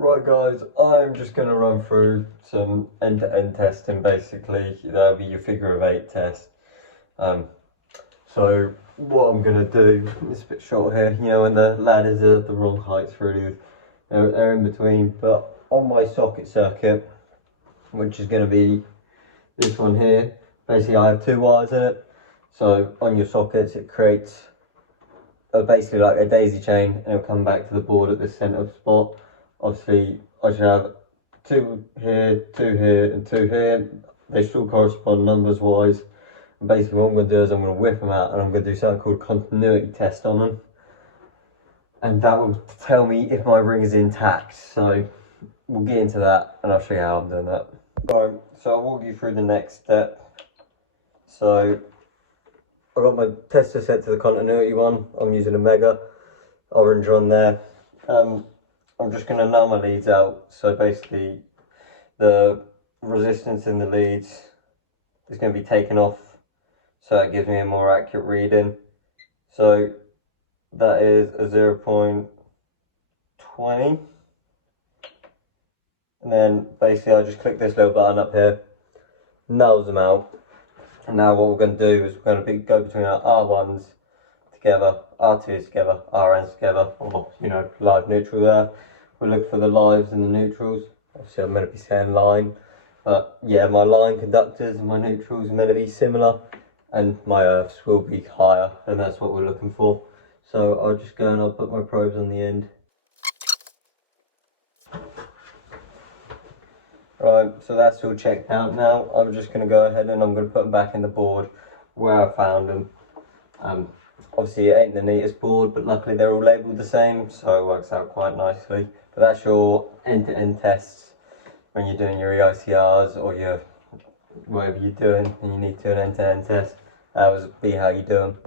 Right guys, I'm just going to run through some end-to-end testing basically. That'll be your figure of eight test. So what I'm going to do, it's a bit short here, you know when the ladders are the wrong heights really, they're in between, but on my socket circuit, which is going to be this one here, basically I have two wires in it. So on your sockets it creates basically like a daisy chain, and it'll come back to the board at the centre spot. Obviously I should have two here, and two here. They still correspond numbers wise. And basically what I'm going to do is I'm going to whip them out and I'm going to do something called continuity test on them. And that will tell me if my ring is intact. So we'll get into that and I'll show you how I'm doing that. Alright, so I'll walk you through the next step. So I've got my tester set to the continuity one. I'm using a Mega orange on there. I'm just going to null my leads out. So basically the resistance in the leads is going to be taken off, so it gives me a more accurate reading. So that is a 0.20. And then basically I just click this little button up here, nulls them out. And now what we're going to do is we're going to go between our R1s together, R2s together, RNs together, or live neutral there. We'll look for the lives and the neutrals. Obviously I'm going to be saying line, but yeah, my line conductors and my neutrals are going to be similar, and my earths will be higher, and that's what we're looking for. So I'll just go and I'll put my probes on the end. Right, so that's all checked out now. I'm just going to go ahead and I'm going to put them back in the board where I found them. Obviously it ain't the neatest board, but luckily they're all labelled the same, so it works out quite nicely. But that's your end-to-end tests when you're doing your EICRs or your whatever you're doing and you need to do an end-to-end test. That would be how you do them.